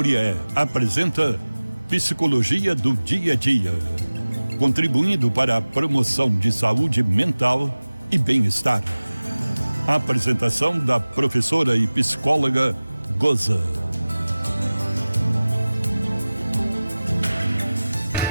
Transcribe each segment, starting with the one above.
Fourier apresenta Psicologia do Dia a Dia, contribuindo para a promoção de saúde mental e bem-estar. A apresentação da professora e psicóloga Goza.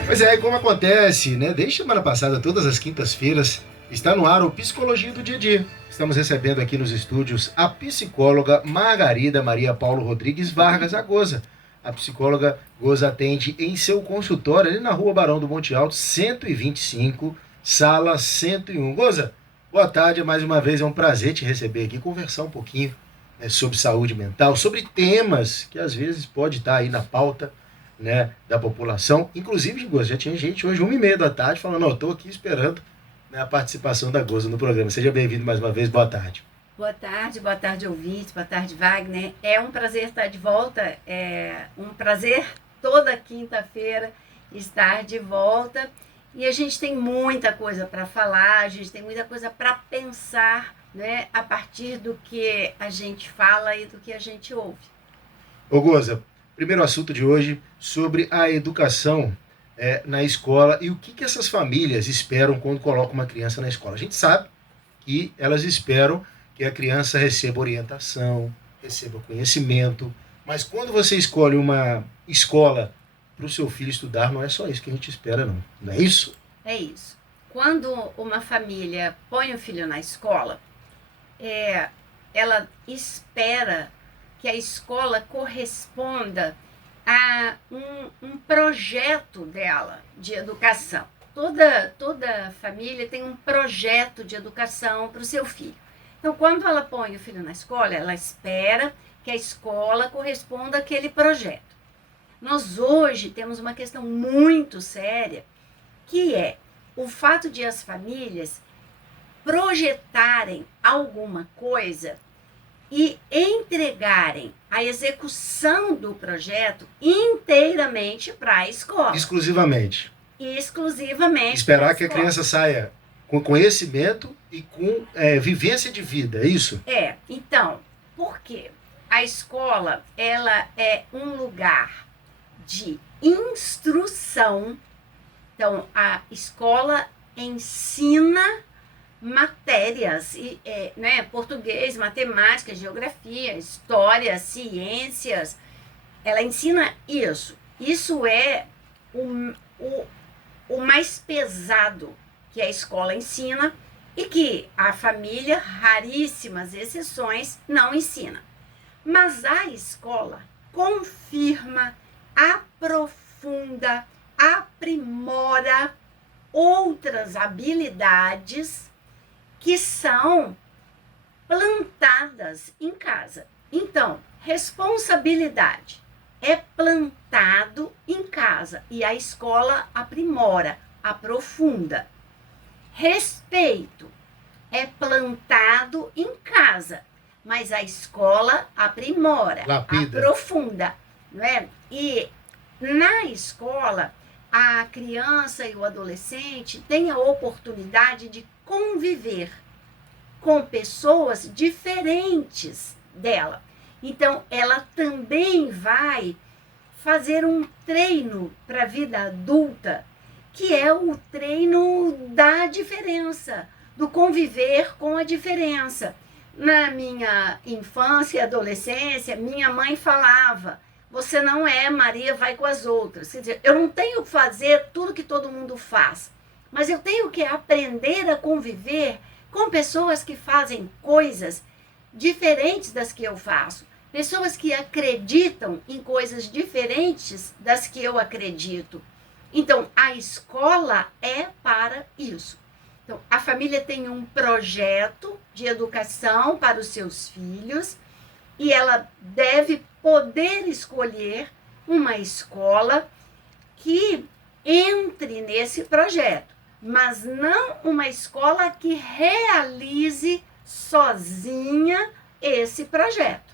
Pois é, como acontece, né? Desde semana passada, todas as quintas-feiras, está no ar o Psicologia do Dia a Dia. Estamos recebendo aqui nos estúdios a psicóloga Margarida Maria Paulo Rodrigues Vargas, a Goza. A psicóloga Goza atende em seu consultório, ali na Rua Barão do Monte Alto, 125, sala 101. Goza, boa tarde, mais uma vez é um prazer te receber aqui, conversar um pouquinho, né, sobre saúde mental, sobre temas que às vezes pode estar aí na pauta, né, da população. Inclusive, Goza, já tinha gente hoje 1h30 da tarde falando, não, estou aqui esperando, né, a participação da Goza no programa. Seja bem-vindo mais uma vez, boa tarde. Boa tarde, ouvintes, boa tarde, Wagner. É um prazer estar de volta, é um prazer toda quinta-feira estar de volta. E a gente tem muita coisa para falar, a gente tem muita coisa para pensar, né, a partir do que a gente fala e do que a gente ouve. Ô Goza, primeiro assunto de hoje sobre a educação na escola e o que essas famílias esperam quando colocam uma criança na escola. A gente sabe que elas esperam que a criança receba orientação, receba conhecimento, mas quando você escolhe uma escola para o seu filho estudar, não é só isso que a gente espera, não. Não é isso? É isso. Quando uma família põe o filho na escola, ela espera que a escola corresponda a um projeto dela de educação. Toda família tem um projeto de educação para o seu filho. Então, quando ela põe o filho na escola, ela espera que a escola corresponda àquele projeto. Nós hoje temos uma questão muito séria, que é o fato de as famílias projetarem alguma coisa e entregarem a execução do projeto inteiramente para a escola. Exclusivamente. Esperar que a criança saia com conhecimento e com vivência de vida, é isso? Então, por quê? A escola, ela é um lugar de instrução. Então, a escola ensina matérias, né, português, matemática, geografia, história, ciências. Ela ensina isso. Isso é o mais pesado que a escola ensina e que a família, raríssimas exceções, não ensina. Mas a escola confirma, aprofunda, aprimora outras habilidades que são plantadas em casa. Então, responsabilidade é plantado em casa e a escola aprimora, aprofunda. Respeito é plantado em casa, mas a escola aprimora, lapida, aprofunda, não é? E na escola, a criança e o adolescente têm a oportunidade de conviver com pessoas diferentes dela. Então, ela também vai fazer um treino para a vida adulta, que é o treino da diferença, do conviver com a diferença. Na minha infância e adolescência, minha mãe falava, você não é Maria, vai com as outras. Quer dizer, eu não tenho que fazer tudo que todo mundo faz, mas eu tenho que aprender a conviver com pessoas que fazem coisas diferentes das que eu faço. Pessoas que acreditam em coisas diferentes das que eu acredito. Então, a escola é para isso. Então, a família tem um projeto de educação para os seus filhos e ela deve poder escolher uma escola que entre nesse projeto, mas não uma escola que realize sozinha esse projeto.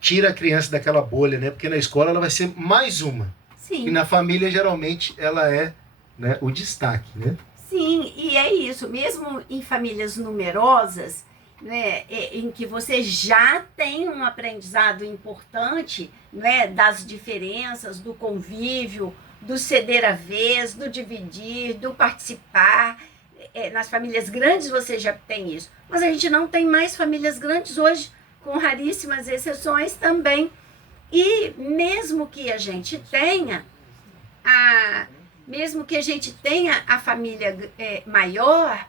Tira a criança daquela bolha, né? Porque na escola ela vai ser mais uma. Sim. E na família, geralmente, ela é, né, o destaque, né? Sim, e é isso. Mesmo em famílias numerosas, né, em que você já tem um aprendizado importante, né, das diferenças, do convívio, do ceder a vez, do dividir, do participar. Nas famílias grandes você já tem isso, mas a gente não tem mais famílias grandes hoje, com raríssimas exceções também. E mesmo que a gente tenha a família maior,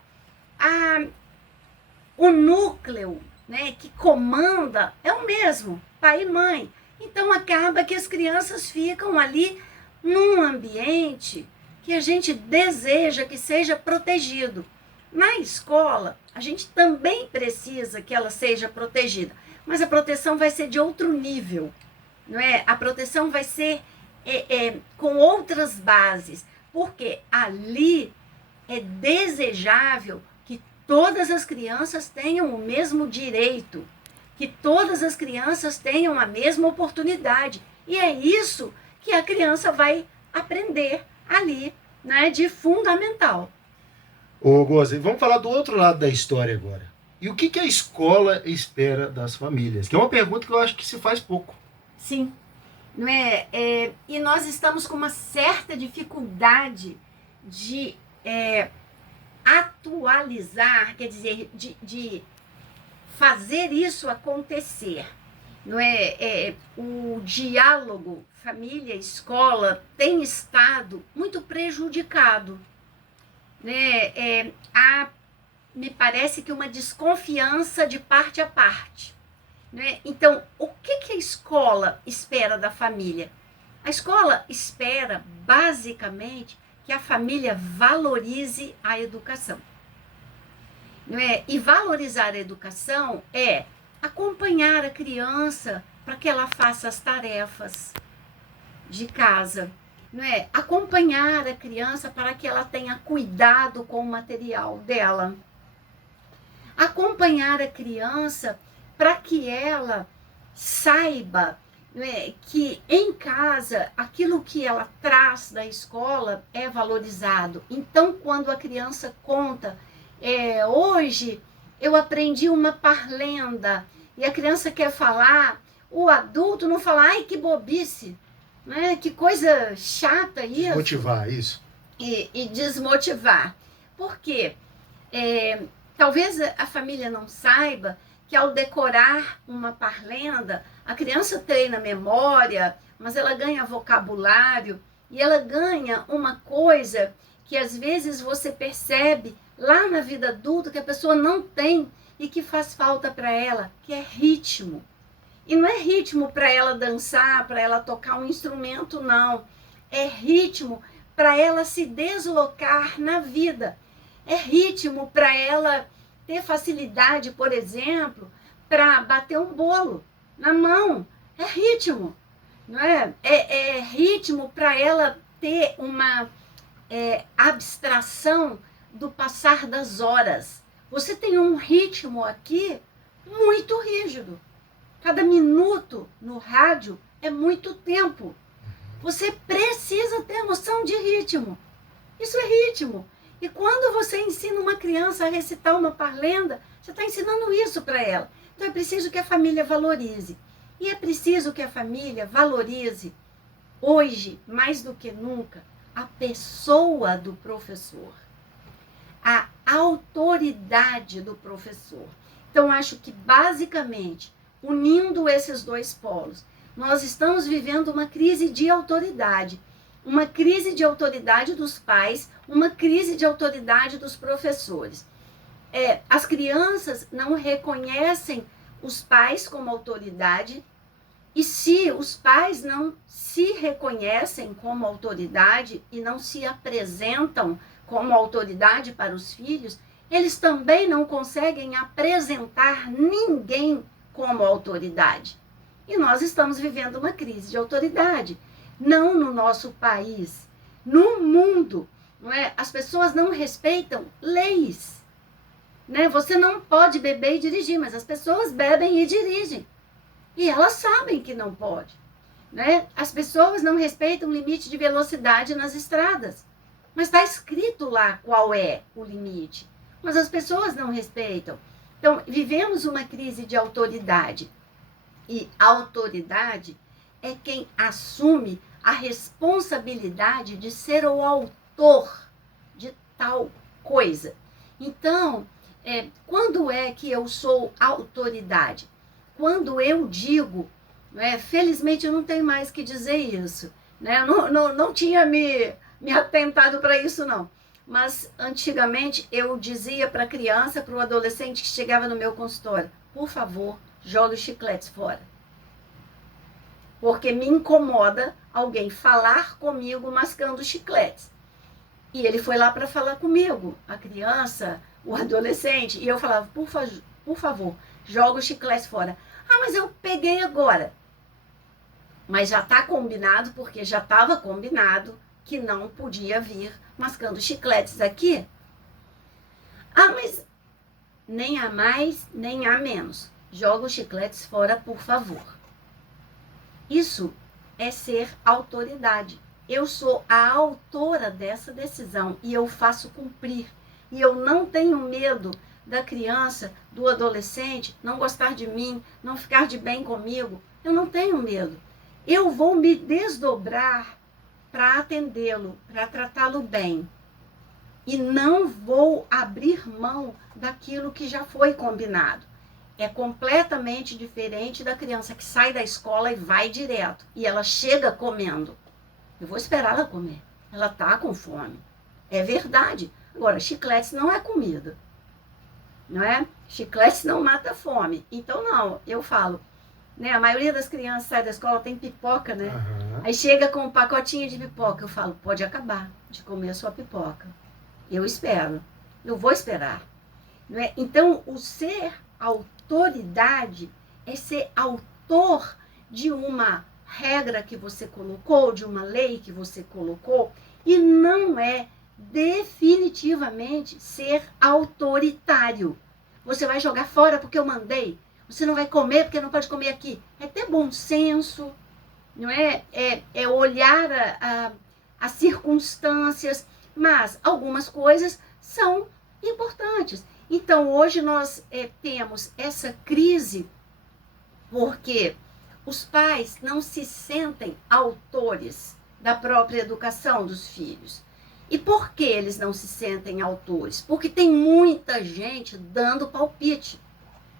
o núcleo, né, que comanda é o mesmo, pai e mãe. Então acaba que as crianças ficam ali num ambiente que a gente deseja que seja protegido. Na escola, a gente também precisa que ela seja protegida, mas a proteção vai ser de outro nível, não é? A proteção vai ser com outras bases, porque ali é desejável que todas as crianças tenham o mesmo direito, que todas as crianças tenham a mesma oportunidade. E é isso que a criança vai aprender ali, né, de fundamental. Ô, Gozi, vamos falar do outro lado da história agora. E o que a escola espera das famílias? Que é uma pergunta que eu acho que se faz pouco. Sim, não é? E nós estamos com uma certa dificuldade de atualizar, quer dizer, de fazer isso acontecer. Não é? O diálogo família-escola tem estado muito prejudicado. Né? Me parece que uma desconfiança de parte a parte. Né? Então, o que a escola espera da família? A escola espera, basicamente, que a família valorize a educação. Não é? E valorizar a educação é acompanhar a criança para que ela faça as tarefas de casa. Não é? Acompanhar a criança para que ela tenha cuidado com o material dela. Acompanhar a criança para que ela saiba, não é, que em casa aquilo que ela traz da escola é valorizado. Então, quando a criança conta, hoje eu aprendi uma parlenda, e a criança quer falar, o adulto não fala, ai, que bobice, né? Que coisa chata isso. Desmotivar, isso. E desmotivar. Por quê? Talvez a família não saiba que ao decorar uma parlenda, a criança treina memória, mas ela ganha vocabulário e ela ganha uma coisa que às vezes você percebe lá na vida adulta que a pessoa não tem e que faz falta para ela, que é ritmo. E não é ritmo para ela dançar, para ela tocar um instrumento, não. É ritmo para ela se deslocar na vida. É ritmo para ela ter facilidade, por exemplo, para bater um bolo na mão. É ritmo, não é? É ritmo para ela ter uma abstração do passar das horas. Você tem um ritmo aqui muito rígido. Cada minuto no rádio é muito tempo. Você precisa ter noção de ritmo. Isso é ritmo. E quando você ensina uma criança a recitar uma parlenda, você está ensinando isso para ela. Então é preciso que a família valorize. E é preciso que a família valorize, hoje, mais do que nunca, a pessoa do professor. A autoridade do professor. Então acho que basicamente, unindo esses dois polos, nós estamos vivendo uma crise de autoridade. Uma crise de autoridade dos pais, uma crise de autoridade dos professores. As crianças não reconhecem os pais como autoridade, e se os pais não se reconhecem como autoridade e não se apresentam como autoridade para os filhos, eles também não conseguem apresentar ninguém como autoridade. E nós estamos vivendo uma crise de autoridade. Não no nosso país, no mundo, não é? As pessoas não respeitam leis, né? Você não pode beber e dirigir, mas as pessoas bebem e dirigem, e elas sabem que não pode, né? As pessoas não respeitam o limite de velocidade nas estradas, mas está escrito lá qual é o limite, mas as pessoas não respeitam. Então, vivemos uma crise de autoridade. E autoridade é quem assume a responsabilidade de ser o autor de tal coisa. Então, quando é que eu sou autoridade? Quando eu digo, felizmente eu não tenho mais que dizer isso, né? Não tinha me atentado para isso, não. Mas antigamente eu dizia para a criança, para o adolescente que chegava no meu consultório, por favor, jogue os chicletes fora. Porque me incomoda alguém falar comigo mascando chicletes. E ele foi lá para falar comigo, a criança, o adolescente, e eu falava, por favor, joga os chicletes fora. Ah, mas eu peguei agora. Mas já está combinado, porque já estava combinado que não podia vir mascando chicletes aqui. Ah, mas nem há mais, nem há menos. Joga os chicletes fora, por favor. Isso é ser autoridade. Eu sou a autora dessa decisão e eu faço cumprir. E eu não tenho medo da criança, do adolescente, não gostar de mim, não ficar de bem comigo. Eu não tenho medo. Eu vou me desdobrar para atendê-lo, para tratá-lo bem. E não vou abrir mão daquilo que já foi combinado. É completamente diferente da criança que sai da escola e vai direto. E ela chega comendo. Eu vou esperar ela comer. Ela está com fome. É verdade. Agora, chicletes não é comida. Não é? Chicletes não mata a fome. Então, não. Eu falo, né? A maioria das crianças sai da escola tem pipoca, né? Aham. Aí chega com um pacotinho de pipoca. Eu falo, pode acabar de comer a sua pipoca. Eu espero. Eu vou esperar. Não é? Então, o ser autoridade é ser autor de uma regra que você colocou, de uma lei que você colocou, e não é definitivamente ser autoritário. Você vai jogar fora porque eu mandei. Você não vai comer porque não pode comer aqui. É ter bom senso, não é? É olhar as circunstâncias, mas algumas coisas são importantes. Então, hoje nós temos essa crise porque os pais não se sentem autores da própria educação dos filhos. E por que eles não se sentem autores? Porque tem muita gente dando palpite.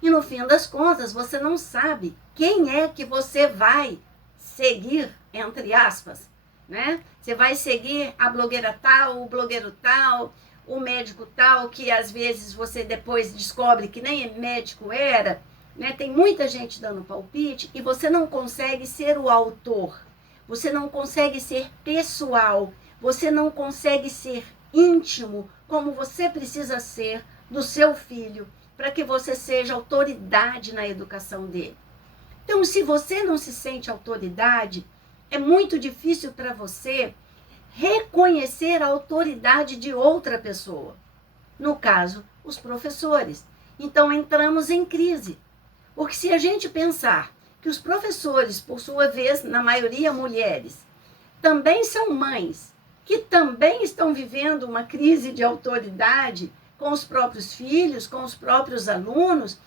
E no fim das contas, você não sabe quem é que você vai seguir, entre aspas, né? Você vai seguir a blogueira tal, o blogueiro tal, o médico tal, que às vezes você depois descobre que nem médico era, né? Tem muita gente dando palpite e você não consegue ser o autor, você não consegue ser pessoal, você não consegue ser íntimo como você precisa ser do seu filho, para que você seja autoridade na educação dele. Então, se você não se sente autoridade, é muito difícil para você reconhecer a autoridade de outra pessoa. No caso, os professores. Então, entramos em crise. Porque se a gente pensar que os professores, por sua vez, na maioria mulheres, também são mães, que também estão vivendo uma crise de autoridade com os próprios filhos, com os próprios alunos,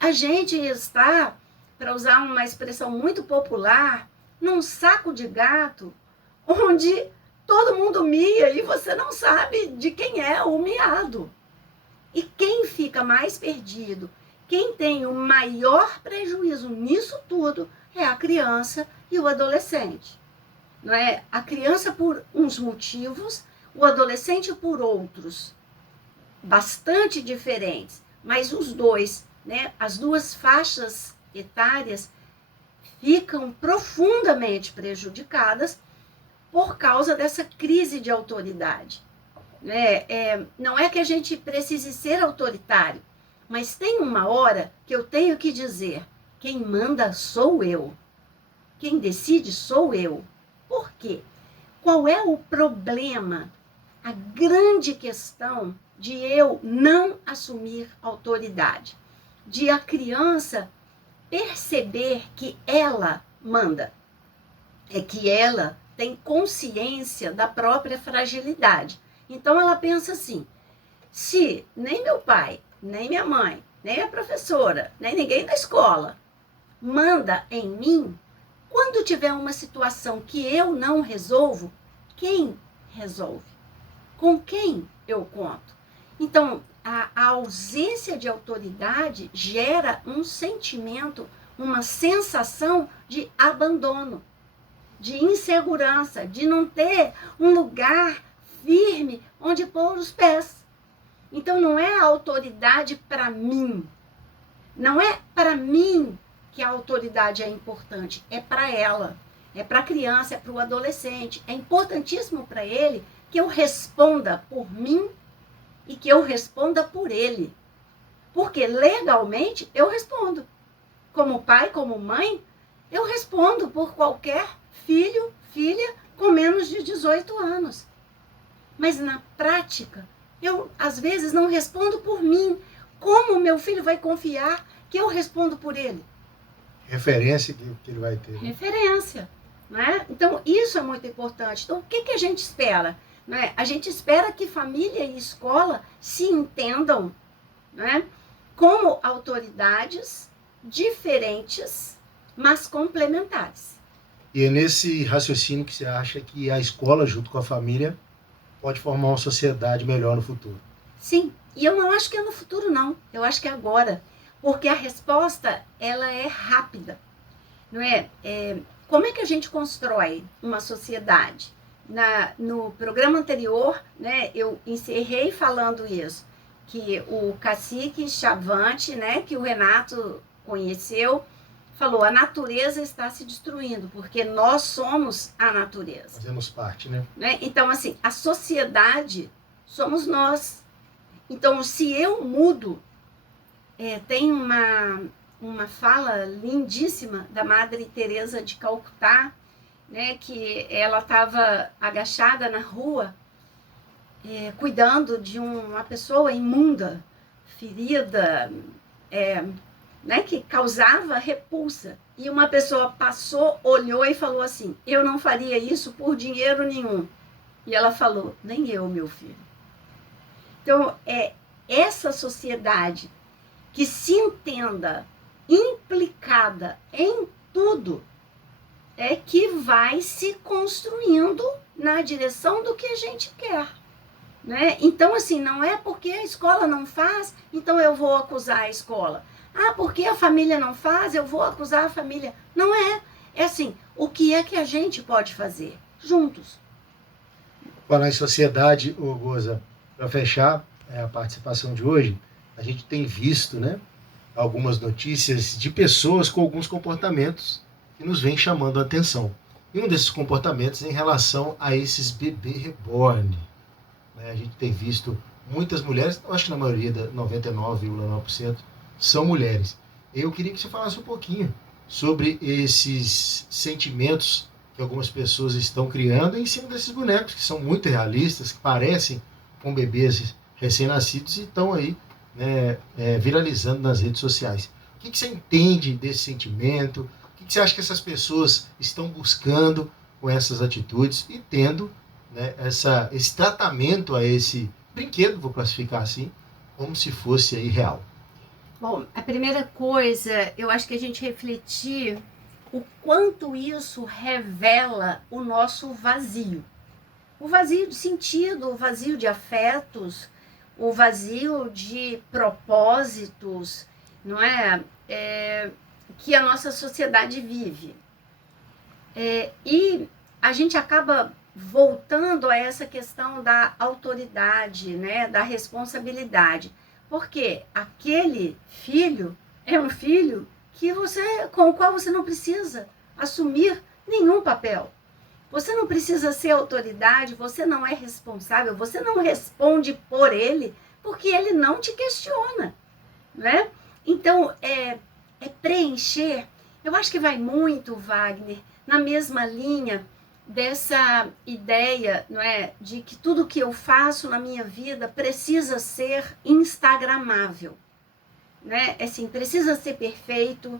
a gente está, para usar uma expressão muito popular, num saco de gato, onde todo mundo mia e você não sabe de quem é o miado. E quem fica mais perdido, quem tem o maior prejuízo nisso tudo, é a criança e o adolescente. Não é? A criança por uns motivos, o adolescente por outros, bastante diferentes, mas os dois, né, as duas faixas etárias ficam profundamente prejudicadas por causa dessa crise de autoridade. Não é que a gente precise ser autoritário, mas tem uma hora que eu tenho que dizer, quem manda sou eu, quem decide sou eu. Por quê? Qual é o problema, a grande questão de eu não assumir autoridade? De a criança perceber que ela manda, é que ela tem consciência da própria fragilidade. Então ela pensa assim, se nem meu pai, nem minha mãe nem a professora, nem ninguém da escola manda em mim, quando tiver uma situação que eu não resolvo, quem resolve? Com quem eu conto? Então, a ausência de autoridade gera um sentimento, uma sensação de abandono, de insegurança, de não ter um lugar firme onde pôr os pés. Então, não é a autoridade para mim. Não é para mim que a autoridade é importante, é para ela, é para a criança, é para o adolescente. É importantíssimo para ele que eu responda por mim e que eu responda por ele. Porque legalmente eu respondo. Como pai, como mãe, eu respondo por qualquer filho, filha com menos de 18 anos. Mas na prática, eu às vezes não respondo por mim. Como meu filho vai confiar que eu respondo por ele? Referência que ele vai ter. Referência. Né? Então, isso é muito importante. Então, o que a gente espera? Né? A gente espera que família e escola se entendam, né? Como autoridades diferentes, mas complementares. E é nesse raciocínio que você acha que a escola, junto com a família, pode formar uma sociedade melhor no futuro? Sim, e eu não acho que é no futuro, não. Eu acho que é agora. Porque a resposta, ela é rápida. Não é? Como é que a gente constrói uma sociedade? No programa anterior, né, eu encerrei falando isso, que o cacique Chavante, né, que o Renato conheceu, falou, a natureza está se destruindo, porque nós somos a natureza. Fazemos parte, né? Então, assim, a sociedade somos nós. Então, se eu mudo, tem uma fala lindíssima da Madre Teresa de Calcutá, né, que ela estava agachada na rua, cuidando de uma pessoa imunda, ferida, né, que causava repulsa. E uma pessoa passou, olhou e falou assim, eu não faria isso por dinheiro nenhum. E ela falou, nem eu, meu filho. Então, essa sociedade que se entenda implicada em tudo é que vai se construindo na direção do que a gente quer. Né? Então, assim, não é porque a escola não faz, então eu vou acusar a escola. Porque a família não faz, eu vou acusar a família. Não é. É assim, o que é que a gente pode fazer? Juntos. Falar em sociedade, Goza, para fechar a participação de hoje, a gente tem visto, né, algumas notícias de pessoas com alguns comportamentos que nos vêm chamando a atenção. E um desses comportamentos é em relação a esses bebês reborn. A gente tem visto muitas mulheres, acho que na maioria, 99,9%, são mulheres. Eu queria que você falasse um pouquinho sobre esses sentimentos que algumas pessoas estão criando em cima desses bonecos, que são muito realistas, que parecem com bebês recém-nascidos e estão aí, né, viralizando nas redes sociais. O que você entende desse sentimento? O que você acha que essas pessoas estão buscando com essas atitudes e tendo, né, esse tratamento a esse brinquedo, vou classificar assim, como se fosse aí real? Bom, a primeira coisa, eu acho que a gente refletir o quanto isso revela o nosso vazio. O vazio de sentido, o vazio de afetos, o vazio de propósitos, não é? Que a nossa sociedade vive. E a gente acaba voltando a essa questão da autoridade, né? Da responsabilidade. Porque aquele filho é um filho com o qual você não precisa assumir nenhum papel. Você não precisa ser autoridade, você não é responsável, você não responde por ele, porque ele não te questiona. Né? Então, preencher, eu acho que vai muito, Wagner, na mesma linha dessa ideia, não é, de que tudo que eu faço na minha vida precisa ser instagramável, né? Assim, precisa ser perfeito,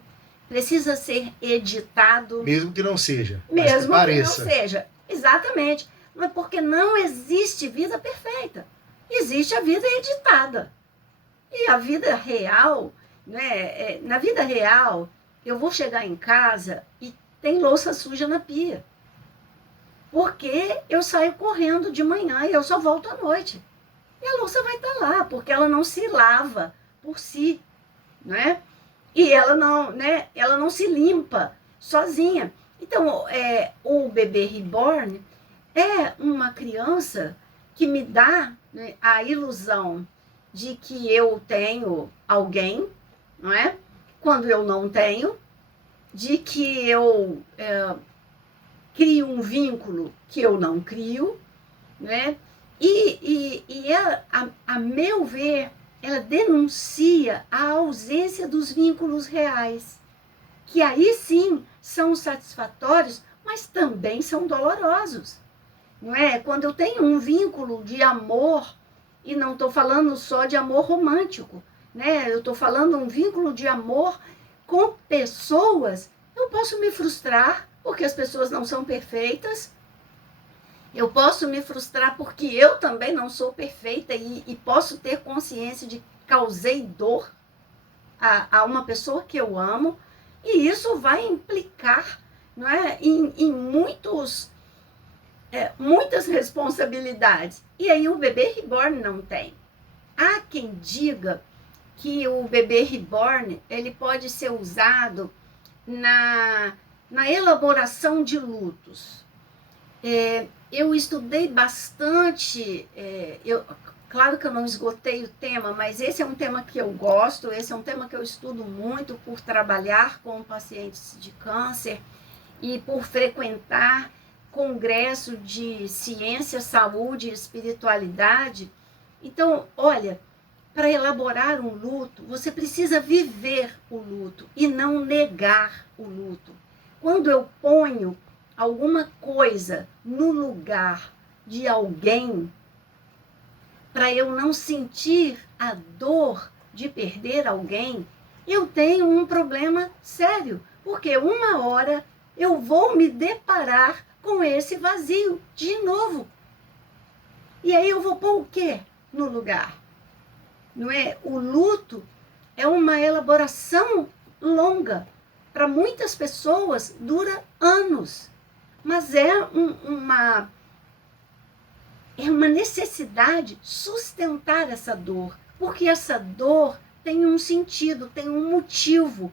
precisa ser editado. Mesmo que não seja. Mesmo que não seja, exatamente. Mas porque não existe vida perfeita. Existe a vida editada. E a vida real, né? Na vida real, eu vou chegar em casa e tem louça suja na pia. Porque eu saio correndo de manhã e eu só volto à noite. E a louça vai estar lá, porque ela não se lava por si, né? E ela não, né? Ela não se limpa sozinha. Então, o bebê reborn é uma criança que me dá, né, a ilusão de que eu tenho alguém, não é? Quando eu não tenho, de que eu crio um vínculo que eu não crio, né? E ela, a meu ver, ela denuncia a ausência dos vínculos reais, que aí sim são satisfatórios, mas também são dolorosos, não é? Quando eu tenho um vínculo de amor, e não estou falando só de amor romântico, né? Eu estou falando um vínculo de amor com pessoas, eu posso me frustrar porque as pessoas não são perfeitas, eu posso me frustrar porque eu também não sou perfeita e posso ter consciência de que causei dor a uma pessoa que eu amo, e isso vai implicar, não é, em muitas responsabilidades. E aí o bebê reborn não tem. Há quem diga que o bebê reborn ele pode ser usado na elaboração de lutos. Eu estudei bastante, claro que eu não esgotei o tema, mas esse é um tema que eu gosto, esse é um tema que eu estudo muito por trabalhar com pacientes de câncer e por frequentar congresso de ciência, saúde e espiritualidade. Então, olha, para elaborar um luto, você precisa viver o luto e não negar o luto. Quando eu ponho alguma coisa no lugar de alguém, para eu não sentir a dor de perder alguém, eu tenho um problema sério, porque uma hora eu vou me deparar com esse vazio de novo. E aí eu vou pôr o quê no lugar? Não é? O luto é uma elaboração longa. Para muitas pessoas dura anos, mas é uma necessidade sustentar essa dor, porque essa dor tem um sentido, tem um motivo,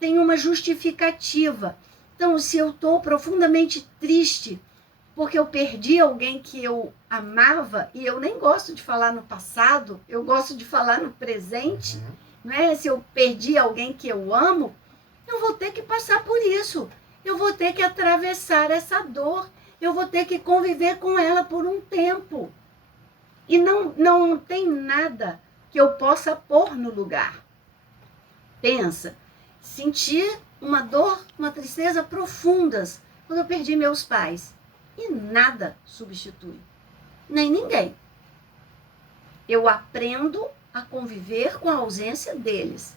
tem uma justificativa. Então, se eu estou profundamente triste porque eu perdi alguém que eu amava, e eu nem gosto de falar no passado, eu gosto de falar no presente, né? Se eu perdi alguém que eu amo, eu vou ter que passar por isso, eu vou ter que atravessar essa dor, eu vou ter que conviver com ela por um tempo. E não tem nada que eu possa pôr no lugar. Pensa, sentir uma dor, uma tristeza profundas quando eu perdi meus pais. E nada substitui, nem ninguém. Eu aprendo a conviver com a ausência deles,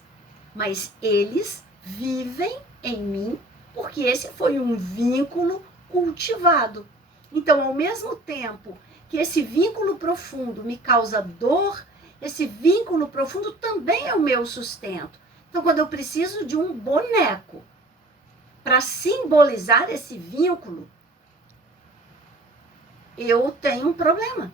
mas eles vivem em mim porque esse foi um vínculo cultivado. Então, ao mesmo tempo que esse vínculo profundo me causa dor, esse vínculo profundo também é o meu sustento. Então, quando eu preciso de um boneco para simbolizar esse vínculo, eu tenho um problema.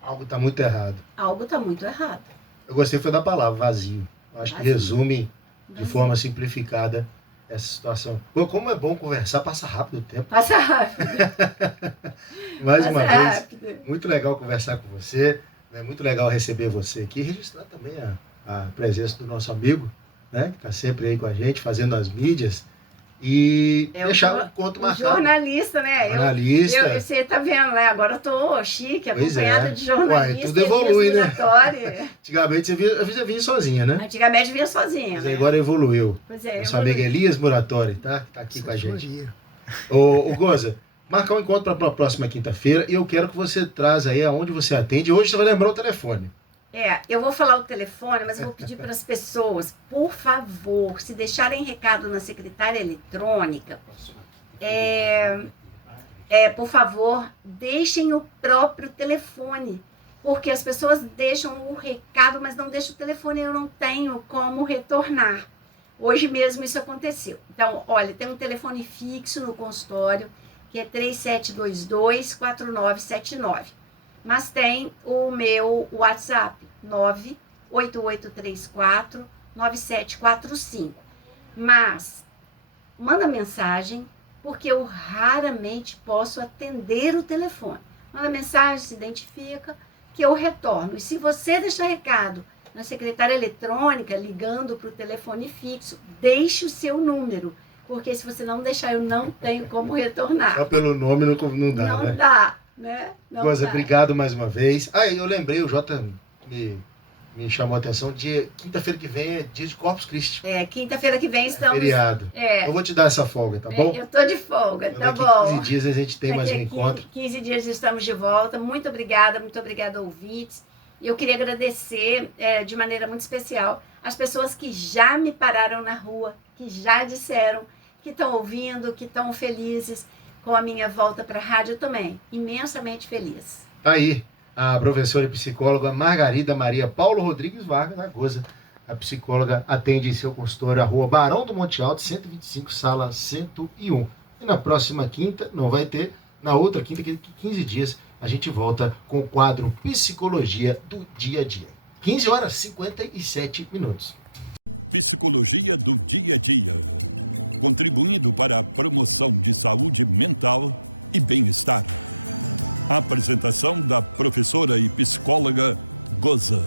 Algo está muito errado. Algo está muito errado. Eu gostei foi da palavra, vazio. Eu acho que resume de forma simplificada essa situação. Pô, como é bom conversar, passa rápido o tempo. Passa rápido. Mais uma vez, muito legal conversar com você, né? Muito legal receber você aqui, registrar também a presença do nosso amigo, né? Que está sempre aí com a gente, fazendo as mídias. E deixar o encontro marcado. Jornalista, né? Jornalista. Você está vendo, né? Agora eu estou chique, acompanhada de jornalista. Uai, tudo evolui, né? Antigamente você vinha sozinha, né? Antigamente vinha sozinha. Mas agora evoluiu. Pois é. Nosso amigo Elias Muratori, tá aqui com a gente. Ô Goza, marcar um encontro para a próxima quinta-feira e eu quero que você traz aí aonde você atende. Hoje você vai lembrar o telefone. Eu vou falar o telefone, mas eu vou pedir para as pessoas, por favor, se deixarem recado na secretária eletrônica, por favor, deixem o próprio telefone, porque as pessoas deixam o recado, mas não deixam o telefone, eu não tenho como retornar. Hoje mesmo isso aconteceu. Então, olha, tem um telefone fixo no consultório, que é 3722-4979. Mas tem o meu WhatsApp, 98834-9745. Mas, manda mensagem, porque eu raramente posso atender o telefone. Manda mensagem, se identifica, que eu retorno. E se você deixar recado na secretária eletrônica, ligando para o telefone fixo, deixe o seu número, porque se você não deixar, eu não tenho como retornar. Só pelo nome não dá, Não né? dá, né? Não Rosa, dá. obrigado mais uma vez. Ah, eu lembrei, o Jota me chamou a atenção, quinta-feira que vem é dia de Corpus Christi. Quinta-feira que vem estamos... Feriado. É, Eu vou te dar essa folga, tá bom? eu tô de folga, tá Daqui bom. 15 dias a gente tem mais um Daqui a encontro. 15 dias estamos de volta. Muito obrigada, ouvintes. E eu queria agradecer de maneira muito especial as pessoas que já me pararam na rua, que já disseram que estão ouvindo, que estão felizes com a minha volta para a rádio também. Imensamente feliz. Tá aí a professora e psicóloga Margarida Maria Paulo Rodrigues Vargas, da Goza. A psicóloga atende em seu consultório, a Rua Barão do Monte Alto, 125, sala 101. E na próxima quinta, não vai ter, na outra quinta, que 15 dias, a gente volta com o quadro Psicologia do Dia a Dia. 15 horas 57 minutos. Psicologia do Dia a Dia, contribuindo para a promoção de saúde mental e bem-estar. Apresentação da professora e psicóloga Goza.